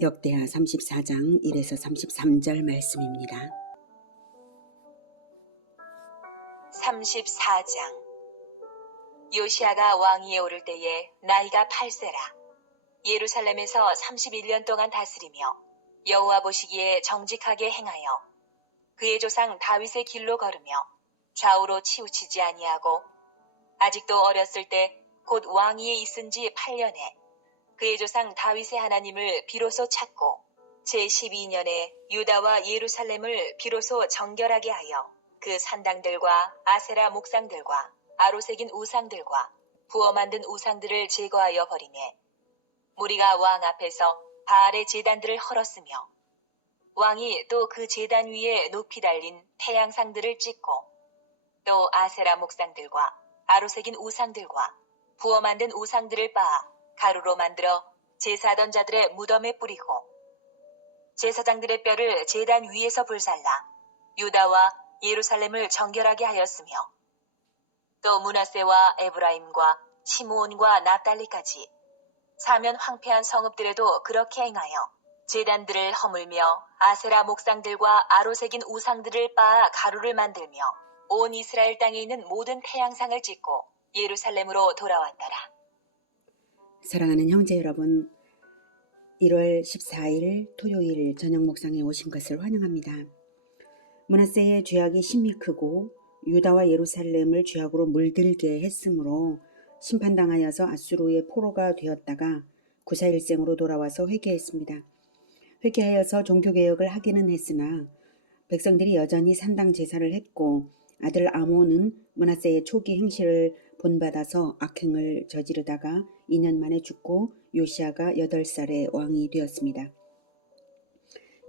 역대하 34장 1에서 33절 말씀입니다. 34장. 요시야가 왕위에 오를 때에 나이가 8세라. 예루살렘에서 31년 동안 다스리며 여호와 보시기에 정직하게 행하여 그의 조상 다윗의 길로 걸으며 좌우로 치우치지 아니하고 아직도 어렸을 때 곧 왕위에 있은 지 8년에 그의 조상 다윗의 하나님을 비로소 찾고 제12년에 유다와 예루살렘을 비로소 정결하게 하여 그 산당들과 아세라 목상들과 아로새긴 우상들과 부어 만든 우상들을 제거하여 버리매 무리가 왕 앞에서 바알의 제단들을 헐었으며 왕이 또 그 제단 위에 높이 달린 태양상들을 찍고 또 아세라 목상들과 아로새긴 우상들과 부어 만든 우상들을 빻아 가루로 만들어 제사하던 자들의 무덤에 뿌리고 제사장들의 뼈를 제단 위에서 불살라 유다와 예루살렘을 정결하게 하였으며 또 므낫세와 에브라임과 시므온과 납달리까지 사면 황폐한 성읍들에도 그렇게 행하여 제단들을 허물며 아세라 목상들과 아로새긴 우상들을 빻아 가루를 만들며 온 이스라엘 땅에 있는 모든 태양상을 찍고 예루살렘으로 돌아왔더라. 사랑하는 형제 여러분, 1월 14일 토요일 저녁 목상에 오신 것을 환영합니다. 므낫세의 죄악이 심히 크고 유다와 예루살렘을 죄악으로 물들게 했으므로 심판당하여서 앗수르의 포로가 되었다가 구사일생으로 돌아와서 회개했습니다. 회개하여서 종교개혁을 하기는 했으나 백성들이 여전히 산당 제사를 했고 아들 아몬은 므낫세의 초기 행실을 본받아서 악행을 저지르다가 2년 만에 죽고 요시야가 8살에 왕이 되었습니다.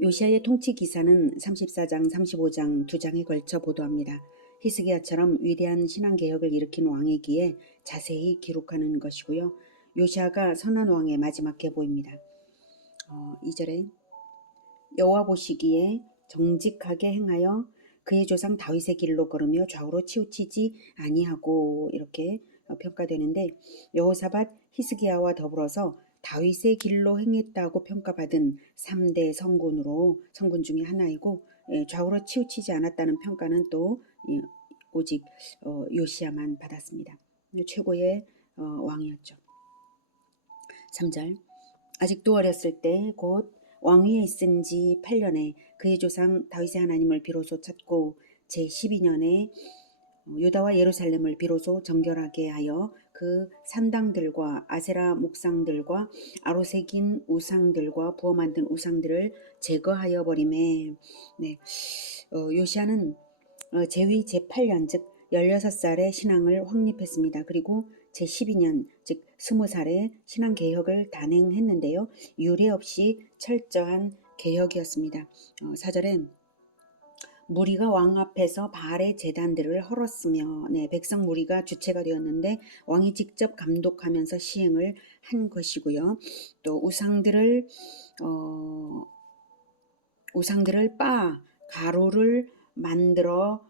요시야의 통치 기사는 34장, 35장 두 장에 걸쳐 보도합니다. 히스기야처럼 위대한 신앙개혁을 일으킨 왕이기에 자세히 기록하는 것이고요. 요시야가 선한 왕의 마지막 계보입니다. 2절에 여호와 보시기에 정직하게 행하여 그의 조상 다윗의 길로 걸으며 좌우로 치우치지 아니하고 이렇게 평가되는데 여호사밧 히스기야와 더불어서 다윗의 길로 행했다고 평가받은 3대 성군 중에 하나이고 좌우로 치우치지 않았다는 평가는 또 오직 요시야만 받았습니다. 최고의 왕이었죠. 3절 아직도 어렸을 때 곧 왕위에 있은 지 8년에 그의 조상 다윗의 하나님을 비로소 찾고 제12년에 유다와 예루살렘을 비로소 정결하게 하여 그 산당들과 아세라 목상들과 아로새긴 우상들과 부어 만든 우상들을 제거하여 버리매 요시야는 제위 제8년 즉 16살에 신앙을 확립했습니다. 그리고 제12년 즉 20살에 신앙개혁을 단행했는데요. 유례 없이 철저한 개혁이었습니다. 4절에 무리가 왕 앞에서 바알의 제단들을 헐었으며 백성 무리가 주체가 되었는데 왕이 직접 감독하면서 시행을 한 것이고요. 또 우상들을 빻아 가루를 만들어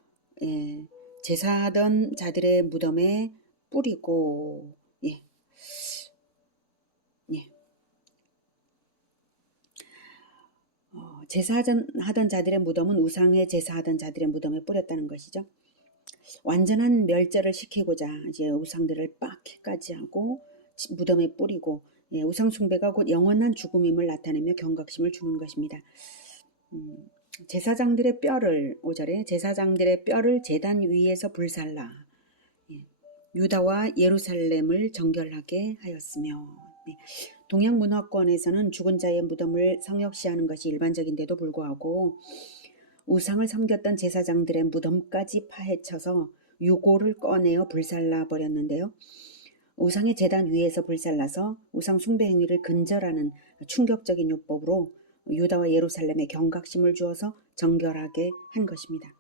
제사하던 자들의 무덤에 뿌리고 제사하던 자들의 무덤은 우상에 제사하던 자들의 무덤에 뿌렸다는 것이죠. 완전한 멸절을 시키고자 이제 우상들을 빻기까지 하고 무덤에 뿌리고 우상 숭배가 곧 영원한 죽음임을 나타내며 경각심을 주는 것입니다. 제사장들의 뼈를 5절에 제사장들의 뼈를 제단 위에서 불살라 유다와 예루살렘을 정결하게 하였으며 동양 문화권에서는 죽은 자의 무덤을 성역시하는 것이 일반적인데도 불구하고 우상을 섬겼던 제사장들의 무덤까지 파헤쳐서 유골을 꺼내어 불살라 버렸는데요. 우상의 제단 위에서 불살라서 우상 숭배 행위를 근절하는 충격적인 율법으로 유다와 예루살렘에 경각심을 주어서 정결하게 한 것입니다.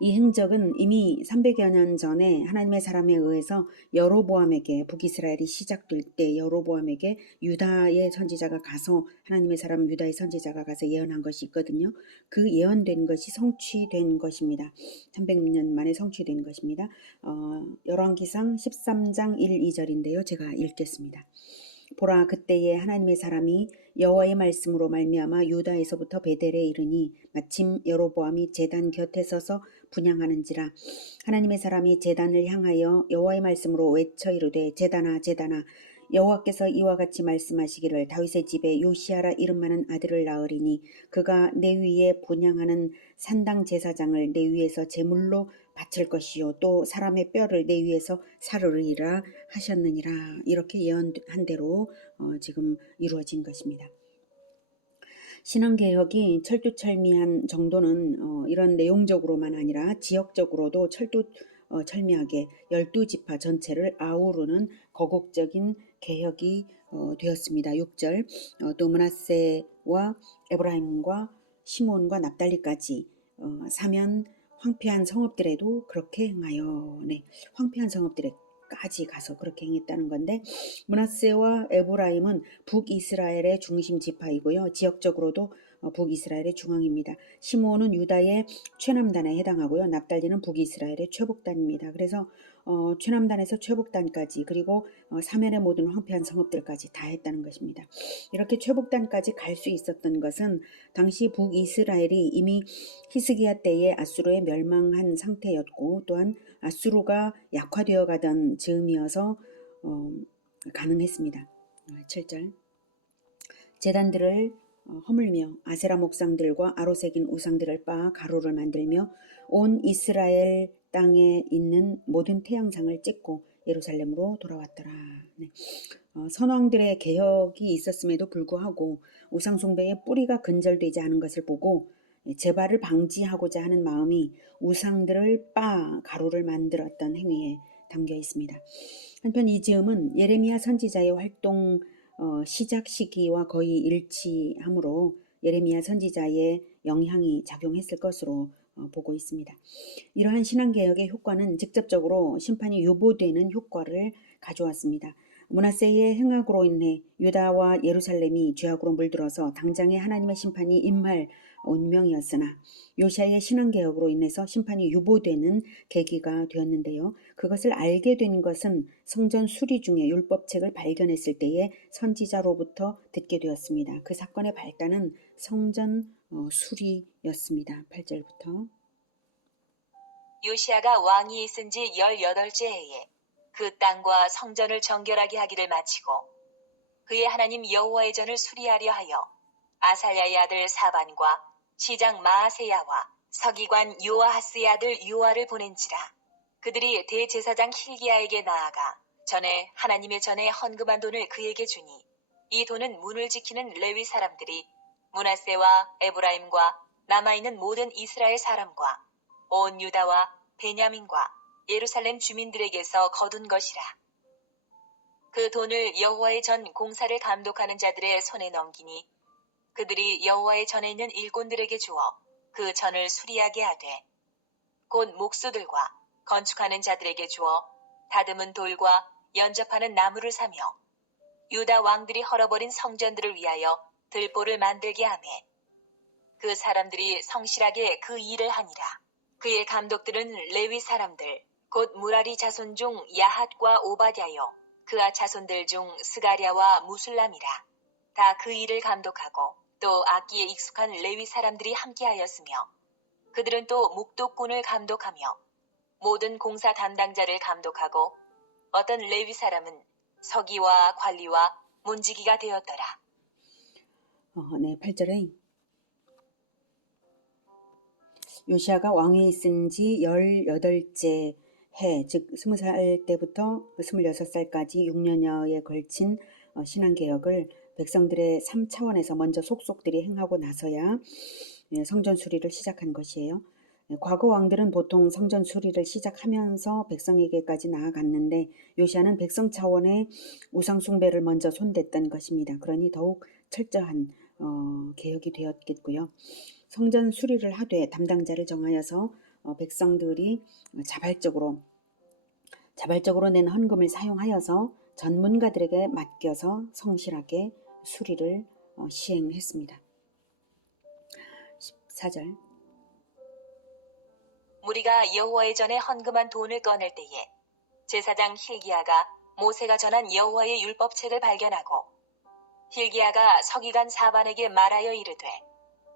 이 행적은 이미 300여 년 전에 하나님의 사람에 의해서 여로보암에게 북이스라엘이 시작될 때 여로보암에게 유다의 선지자가 가서 하나님의 사람 유다의 선지자가 가서 예언한 것이 있거든요. 그 예언된 것이 성취된 것입니다. 300년 만에 성취된 것입니다. 열왕기상 13장 1, 2절인데요. 제가 읽겠습니다. 보라 그때에 하나님의 사람이 여호와의 말씀으로 말미암아 유다에서부터 베델에 이르니 마침 여로보암이 제단 곁에 서서 분향하는지라. 하나님의 사람이 제단을 향하여 여호와의 말씀으로 외쳐 이르되 제단아 제단아 여호와께서 이와 같이 말씀하시기를 다윗의 집에 요시아라 이름 많은 아들을 낳으리니 그가 내 위에 분향하는 산당 제사장을 내 위에서 제물로 바칠 것이요 또 사람의 뼈를 내 위에서 사르리라 하셨느니라. 이렇게 예언한 대로 지금 이루어진 것입니다. 신앙개혁이 철두철미한 정도는 이런 내용적으로만 아니라 지역적으로도 철두철미하게 12지파 전체를 아우르는 거국적인 개혁이 되었습니다. 6절 또 므낫세와 에브라임과 시몬과 납달리까지 사면 황폐한 성읍들에도 그렇게 행하여 황폐한 성읍들에까지 가서 그렇게 행했다는 건데 므낫세와 에브라임은 북이스라엘의 중심 지파이고요. 지역적으로도 북이스라엘의 중앙입니다. 시므온은 유다의 최남단에 해당하고요. 납달리는 북이스라엘의 최북단입니다. 그래서 최남단에서 최북단까지 그리고 사면의 모든 황폐한 성읍들까지 다 했다는 것입니다. 이렇게 최북단까지 갈 수 있었던 것은 당시 북이스라엘이 이미 히스기야 때에 아수르에 멸망한 상태였고 또한 아수르가 약화되어 가던 즈음이어서 가능했습니다. 7절 제단들을 허물며 아세라 목상들과 아로새긴 우상들을 빻아 가루를 만들며 온 이스라엘 땅에 있는 모든 태양상을 찍고 예루살렘으로 돌아왔더라. 선왕들의 개혁이 있었음에도 불구하고 우상숭배의 뿌리가 근절되지 않은 것을 보고 재발을 방지하고자 하는 마음이 우상들을 빻아 가루를 만들었던 행위에 담겨 있습니다. 한편 이 즈음은 예레미야 선지자의 활동 시작 시기와 거의 일치하므로 예레미야 선지자의 영향이 작용했을 것으로 보고 있습니다. 이러한 신앙개혁의 효과는 직접적으로 심판이 유보되는 효과를 가져왔습니다. 므낫세의 행악으로 인해 유다와 예루살렘이 죄악으로 물들어서 당장의 하나님의 심판이 임할 운명이었으나 요시아의 신앙개혁으로 인해서 심판이 유보되는 계기가 되었는데요. 그것을 알게 된 것은 성전 수리 중에 율법책을 발견했을 때에 선지자로부터 듣게 되었습니다. 그 사건의 발단은 성전 수리였습니다. 8절부터 요시아가 왕이 있은 지 18째 해에 그 땅과 성전을 정결하게 하기를 마치고 그의 하나님 여호와의 전을 수리하려 하여 아살야의 아들 사반과 시장 마아세야와 서기관 요아하스의 아들 요아를 보낸지라. 그들이 대제사장 힐기야에게 나아가 전에 하나님의 전에 헌금한 돈을 그에게 주니 이 돈은 문을 지키는 레위 사람들이 므낫세와 에브라임과 남아있는 모든 이스라엘 사람과 온 유다와 베냐민과 예루살렘 주민들에게서 거둔 것이라. 그 돈을 여호와의 전 공사를 감독하는 자들의 손에 넘기니 그들이 여호와의 전에 있는 일꾼들에게 주어 그 전을 수리하게 하되 곧 목수들과 건축하는 자들에게 주어 다듬은 돌과 연접하는 나무를 사며 유다 왕들이 헐어버린 성전들을 위하여 들보를 만들게 하매 그 사람들이 성실하게 그 일을 하니라. 그의 감독들은 레위 사람들 곧 무라리 자손 중 야핫과 오바댜요 그아 자손들 중 스가랴와 무술람이라. 다 그 일을 감독하고 또 악기에 익숙한 레위 사람들이 함께하였으며 그들은 또 묵독꾼을 감독하며 모든 공사 담당자를 감독하고 어떤 레위 사람은 서기와 관리와 문지기가 되었더라. 8절에 요시아가 왕위에 있은 지 18째 해, 즉 20살 때부터 26살까지 6년여에 걸친 신앙개혁을 백성들의 3차원에서 먼저 속속들이 행하고 나서야 성전 수리를 시작한 것이에요. 과거 왕들은 보통 성전 수리를 시작하면서 백성에게까지 나아갔는데 요시아는 백성 차원의 우상 숭배를 먼저 손댔던 것입니다. 그러니 더욱 철저한 개혁이 되었겠고요. 성전 수리를 하되 담당자를 정하여서 백성들이 자발적으로 낸 헌금을 사용하여서 전문가들에게 맡겨서 성실하게 수리를 시행했습니다. 14절 무리가 여호와의 전에 헌금한 돈을 꺼낼 때에 제사장 힐기야가 모세가 전한 여호와의 율법책을 발견하고 hil기야가 서기관 사반에게 말하여 이르되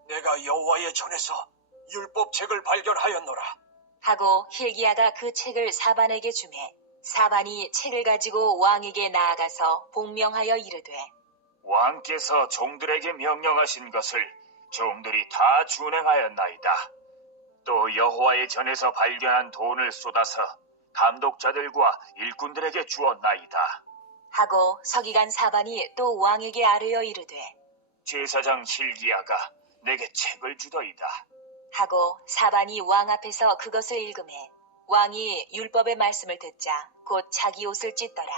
내가 여호와의 전에서 율법책을 발견하였노라. 하고 hil기야가 그 책을 사반에게 주매 사반이 책을 가지고 왕에게 나아가서 복명하여 이르되 왕께서 종들에게 명령하신 것을 종들이 다 준행하였나이다. 또 여호와의 전에서 발견한 돈을 쏟아서 감독자들과 일꾼들에게 주었나이다. 하고 서기관 사반이 또 왕에게 아뢰어 이르되 제사장 hil기야가 내게 책을 주더이다. 하고 사반이 왕 앞에서 그것을 읽으매 왕이 율법의 말씀을 듣자 곧 자기 옷을 찢더라.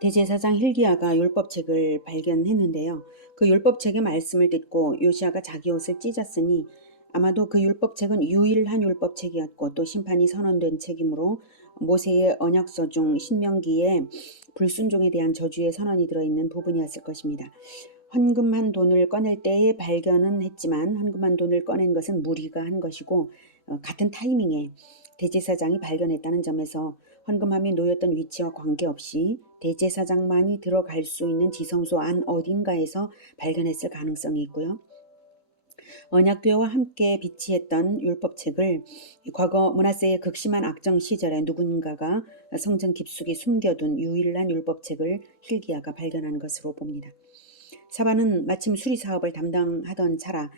대제사장 hil기야가 율법책을 발견했는데요. 그 율법책의 말씀을 듣고 요시야가 자기 옷을 찢었으니 아마도 그 율법책은 유일한 율법책이었고 또 심판이 선언된 책이므로 모세의 언약서 중 신명기에 불순종에 대한 저주의 선언이 들어있는 부분이었을 것입니다. 헌금한 돈을 꺼낼 때에 발견은 했지만 헌금한 돈을 꺼낸 것은 무리가 한 것이고 같은 타이밍에 대제사장이 발견했다는 점에서 헌금함이 놓였던 위치와 관계없이 대제사장만이 들어갈 수 있는 지성소 안 어딘가에서 발견했을 가능성이 있고요. 언약궤와 함께 비치했던 율법책을 과거 므낫세의 극심한 악정 시절에 누군가가 성전 깊숙이 숨겨둔 유일한 율법책을 hil기야가 발견한 것으로 봅니다. 사반은 마침 수리사업을 담당하던 차라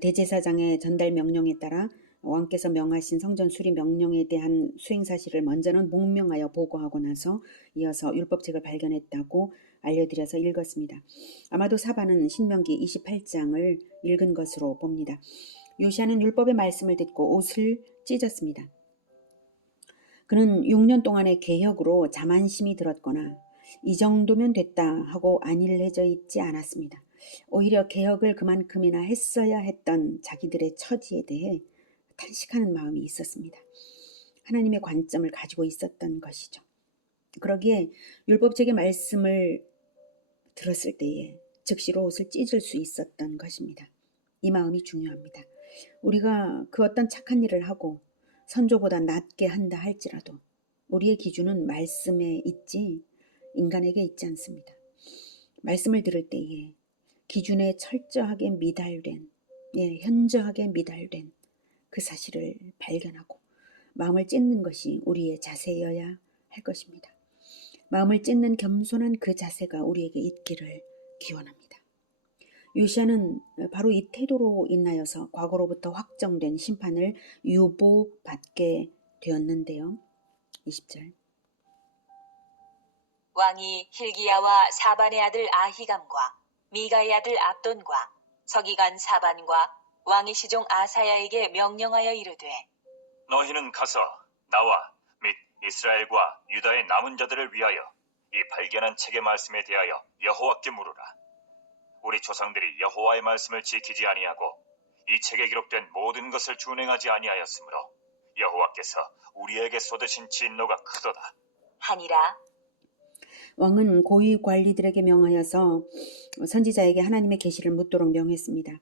대제사장의 전달 명령에 따라 왕께서 명하신 성전 수리 명령에 대한 수행 사실을 먼저는 목명하여 보고하고 나서 이어서 율법책을 발견했다고 알려드려서 읽었습니다. 아마도 사반은 신명기 28장을 읽은 것으로 봅니다. 요시야는 율법의 말씀을 듣고 옷을 찢었습니다. 그는 6년 동안의 개혁으로 자만심이 들었거나 이 정도면 됐다 하고 안일해져 있지 않았습니다. 오히려 개혁을 그만큼이나 했어야 했던 자기들의 처지에 대해 탄식하는 마음이 있었습니다. 하나님의 관점을 가지고 있었던 것이죠. 그러기에 율법책의 말씀을 들었을 때에 즉시로 옷을 찢을 수 있었던 것입니다. 이 마음이 중요합니다. 우리가 그 어떤 착한 일을 하고 선조보다 낫게 한다 할지라도 우리의 기준은 말씀에 있지 인간에게 있지 않습니다. 말씀을 들을 때에 기준에 철저하게 미달된, 현저하게 미달된 그 사실을 발견하고 마음을 찢는 것이 우리의 자세여야 할 것입니다. 마음을 찢는 겸손한 그 자세가 우리에게 있기를 기원합니다. 요시야는 바로 이 태도로 인하여서 과거로부터 확정된 심판을 유보받게 되었는데요. 20절 왕이 hil기야와 사반의 아들 아히감과 미가의 아들 압돈과 서기관 사반과 왕의 시종 아사야에게 명령하여 이르되 너희는 가서 나와 및 이스라엘과 유다의 남은 자들을 위하여 이 발견한 책의 말씀에 대하여 여호와께 물으라. 우리 조상들이 여호와의 말씀을 지키지 아니하고 이 책에 기록된 모든 것을 준행하지 아니하였으므로 여호와께서 우리에게 쏟으신 진노가 크도다. 하니라. 왕은 고위 관리들에게 명하여서 선지자에게 하나님의 계시를 묻도록 명했습니다.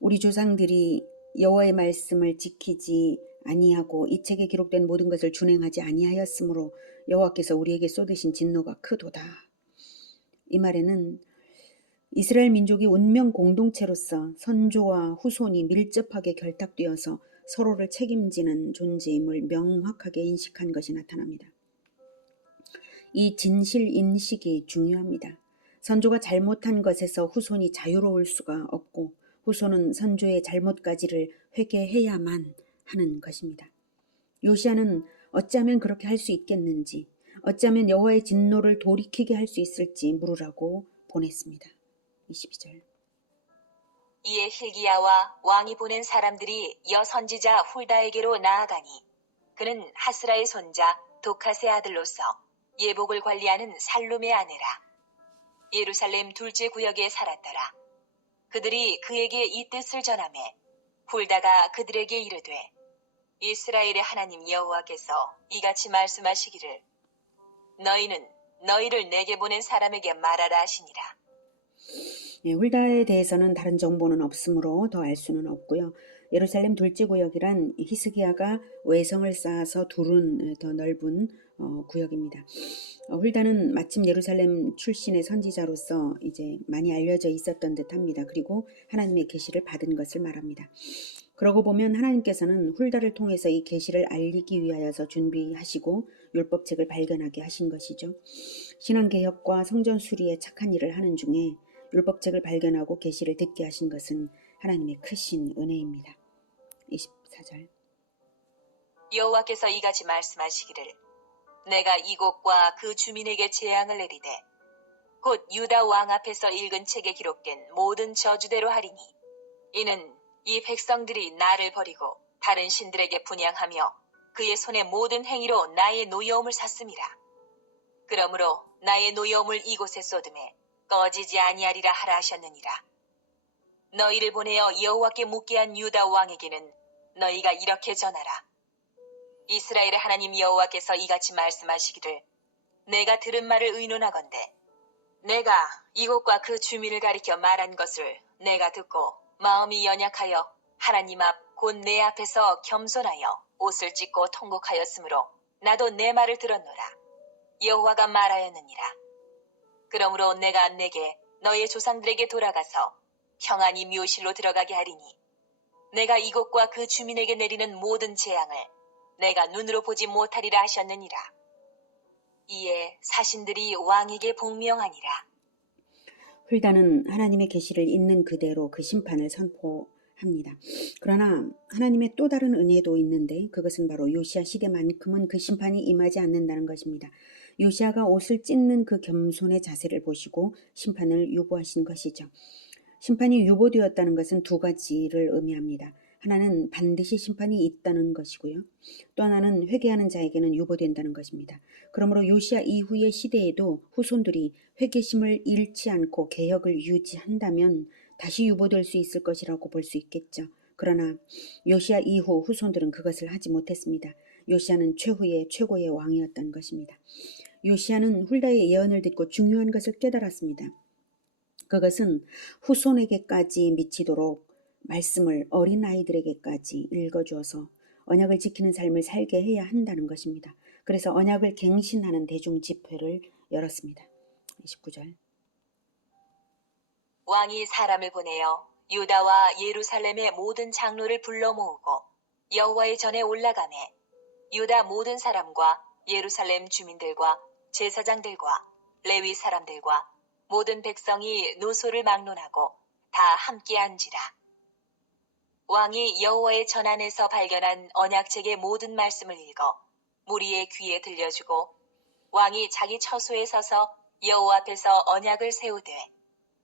우리 조상들이 여호와의 말씀을 지키지 아니하고 이 책에 기록된 모든 것을 준행하지 아니하였으므로 여호와께서 우리에게 쏟으신 진노가 크도다. 이 말에는 이스라엘 민족이 운명 공동체로서 선조와 후손이 밀접하게 결탁되어서 서로를 책임지는 존재임을 명확하게 인식한 것이 나타납니다. 이 진실 인식이 중요합니다. 선조가 잘못한 것에서 후손이 자유로울 수가 없고 후손은 선조의 잘못까지를 회개해야만 하는 것입니다. 요시야는 어찌하면 그렇게 할 수 있겠는지, 어찌하면 여호와의 진노를 돌이키게 할 수 있을지 물으라고 보냈습니다. 22절 이에 hil기야와 왕이 보낸 사람들이 여선지자 훌다에게로 나아가니 그는 하스라의 손자 도카스의 아들로서 예복을 관리하는 살룸의 아내라. 예루살렘 둘째 구역에 살았더라. 그들이 그에게 이 뜻을 전하매 훌다가 그들에게 이르되 이스라엘의 하나님 여호와께서 이같이 말씀하시기를 너희는 너희를 내게 보낸 사람에게 말하라 하시니라. 훌다에 대해서는 다른 정보는 없으므로 더 알 수는 없고요. 예루살렘 둘째 구역이란 히스기야가 외성을 쌓아서 두른 더 넓은 구역입니다. 훌다는 마침 예루살렘 출신의 선지자로서 이제 많이 알려져 있었던 듯합니다. 그리고 하나님의 계시를 받은 것을 말합니다. 그러고 보면 하나님께서는 훌다를 통해서 이 계시를 알리기 위하여서 준비하시고 율법책을 발견하게 하신 것이죠. 신앙개혁과 성전 수리에 착한 일을 하는 중에 율법책을 발견하고 계시를 듣게 하신 것은 하나님의 크신 은혜입니다. 24절. 여호와께서 이같이 말씀하시기를 내가 이곳과 그 주민에게 재앙을 내리되 곧 유다 왕 앞에서 읽은 책에 기록된 모든 저주대로 하리니 이는 이 백성들이 나를 버리고 다른 신들에게 분향하며 그의 손의 모든 행위로 나의 노여움을 샀음이라. 그러므로 나의 노여움을 이곳에 쏟음에 꺼지지 아니하리라 하라 하셨느니라. 너희를 보내어 여호와께 묻게 한 유다 왕에게는 너희가 이렇게 전하라. 이스라엘의 하나님 여호와께서 이같이 말씀하시기를 내가 들은 말을 의논하건대 내가 이곳과 그 주민을 가리켜 말한 것을 내가 듣고 마음이 연약하여 하나님 앞 곧 내 앞에서 겸손하여 옷을 찢고 통곡하였으므로 나도 내 말을 들었노라. 여호와가 말하였느니라. 그러므로 내가 내게 너의 조상들에게 돌아가서 평안히 묘실로 들어가게 하리니 내가 이곳과 그 주민에게 내리는 모든 재앙을 내가 눈으로 보지 못하리라 하셨느니라. 이에 사신들이 왕에게 복명하니라. 훌다는 하나님의 계시를 있는 그대로 그 심판을 선포합니다. 그러나 하나님의 또 다른 은혜도 있는데 그것은 바로 요시야 시대만큼은 그 심판이 임하지 않는다는 것입니다. 요시야가 옷을 찢는 그 겸손의 자세를 보시고 심판을 유보하신 것이죠. 심판이 유보되었다는 것은 두 가지를 의미합니다. 하나는 반드시 심판이 있다는 것이고요. 또 하나는 회개하는 자에게는 유보된다는 것입니다. 그러므로 요시야 이후의 시대에도 후손들이 회개심을 잃지 않고 개혁을 유지한다면 다시 유보될 수 있을 것이라고 볼 수 있겠죠. 그러나 요시야 이후 후손들은 그것을 하지 못했습니다. 요시야는 최후의 최고의 왕이었던 것입니다. 요시야는 훌다의 예언을 듣고 중요한 것을 깨달았습니다. 그것은 후손에게까지 미치도록 말씀을 어린아이들에게까지 읽어주어서 언약을 지키는 삶을 살게 해야 한다는 것입니다. 그래서 언약을 갱신하는 대중 집회를 열었습니다. 29절. 왕이 사람을 보내어 유다와 예루살렘의 모든 장로를 불러 모으고 여호와의 전에 올라가매 유다 모든 사람과 예루살렘 주민들과 제사장들과 레위 사람들과 모든 백성이 노소를 막론하고 다 함께 앉으라. 왕이 여호와의 전 안에서 발견한 언약책의 모든 말씀을 읽어 무리의 귀에 들려주고 왕이 자기 처소에 서서 여호와 앞에서 언약을 세우되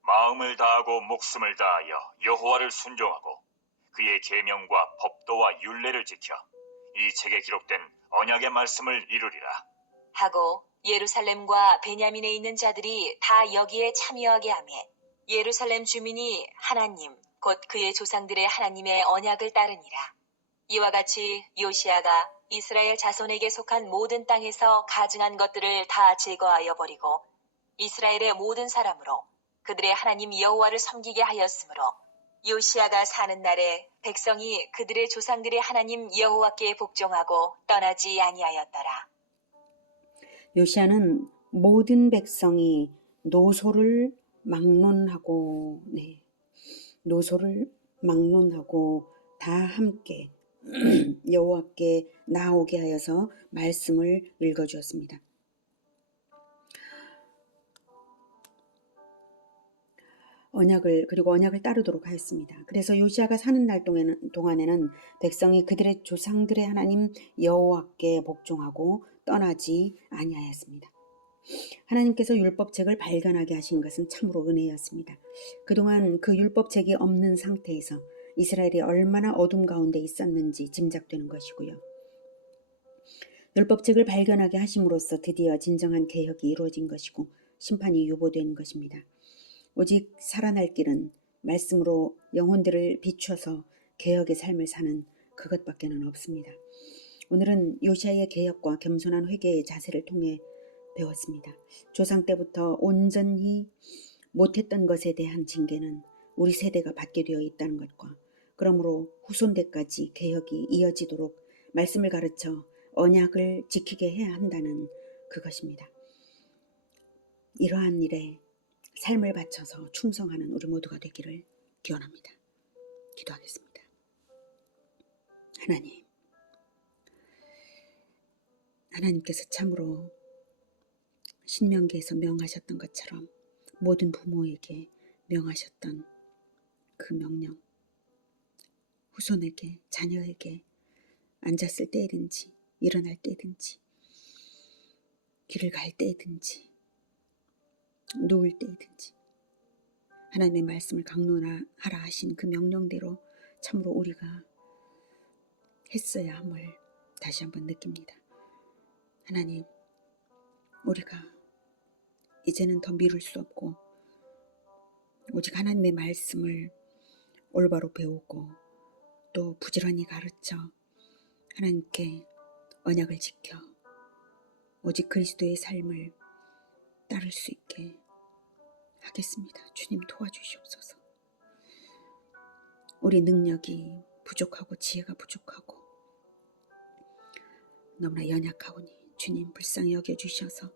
마음을 다하고 목숨을 다하여 여호와를 순종하고 그의 계명과 법도와 율례를 지켜 이 책에 기록된 언약의 말씀을 이루리라. 하고 예루살렘과 베냐민에 있는 자들이 다 여기에 참여하게 하며 예루살렘 주민이 하나님 곧 그의 조상들의 하나님의 언약을 따르니라. 이와 같이 요시야가 이스라엘 자손에게 속한 모든 땅에서 가증한 것들을 다 제거하여 버리고 이스라엘의 모든 사람으로 그들의 하나님 여호와를 섬기게 하였으므로 요시야가 사는 날에 백성이 그들의 조상들의 하나님 여호와께 복종하고 떠나지 아니하였더라. 요시야는 모든 백성이 노소를 막론하고 다 함께 여호와께 나오게 하여서 말씀을 읽어주었습니다. 언약을 따르도록 하였습니다. 그래서 요시야가 사는 날 동안에는 백성이 그들의 조상들의 하나님 여호와께 복종하고 떠나지 아니하였습니다. 하나님께서 율법책을 발견하게 하신 것은 참으로 은혜였습니다. 그동안 그 율법책이 없는 상태에서 이스라엘이 얼마나 어둠 가운데 있었는지 짐작되는 것이고요. 율법책을 발견하게 하심으로써 드디어 진정한 개혁이 이루어진 것이고 심판이 유보된 것입니다. 오직 살아날 길은 말씀으로 영혼들을 비춰서 개혁의 삶을 사는 그것밖에는 없습니다. 오늘은 요시야의 개혁과 겸손한 회개의 자세를 통해 배웠습니다. 조상 때부터 온전히 못했던 것에 대한 징계는 우리 세대가 받게 되어 있다는 것과 그러므로 후손대까지 개혁이 이어지도록 말씀을 가르쳐 언약을 지키게 해야 한다는 그것입니다. 이러한 일에 삶을 바쳐서 충성하는 우리 모두가 되기를 기원합니다. 기도하겠습니다. 하나님께서 참으로 신명기에서 명하셨던 것처럼 모든 부모에게 명하셨던 그 명령, 후손에게, 자녀에게 앉았을 때든지 일어날 때든지 길을 갈 때든지 누울 때든지 하나님의 말씀을 강론하라 하신 그 명령대로 참으로 우리가 했어야 함을 다시 한번 느낍니다. 하나님, 우리가 이제는 더 미룰 수 없고 오직 하나님의 말씀을 올바로 배우고 또 부지런히 가르쳐 하나님께 언약을 지켜 오직 그리스도의 삶을 따를 수 있게 하겠습니다. 주님 도와주시옵소서. 우리 능력이 부족하고 지혜가 부족하고 너무나 연약하오니 주님 불쌍히 여겨주셔서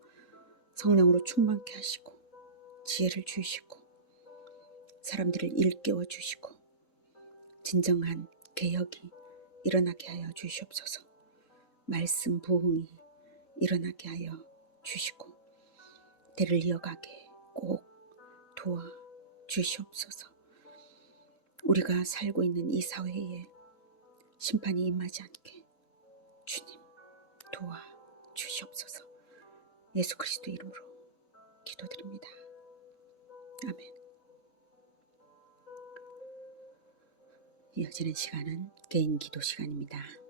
성령으로 충만케 하시고 지혜를 주시고 사람들을 일깨워 주시고 진정한 개혁이 일어나게 하여 주시옵소서. 말씀 부흥이 일어나게 하여 주시고 대를 이어가게 꼭 도와 주시옵소서. 우리가 살고 있는 이 사회에 심판이 임하지 않게 주님 도와 주시옵소서. 예수 그리스도 이름으로 기도드립니다. 아멘. 이어지는 시간은 개인 기도 시간입니다.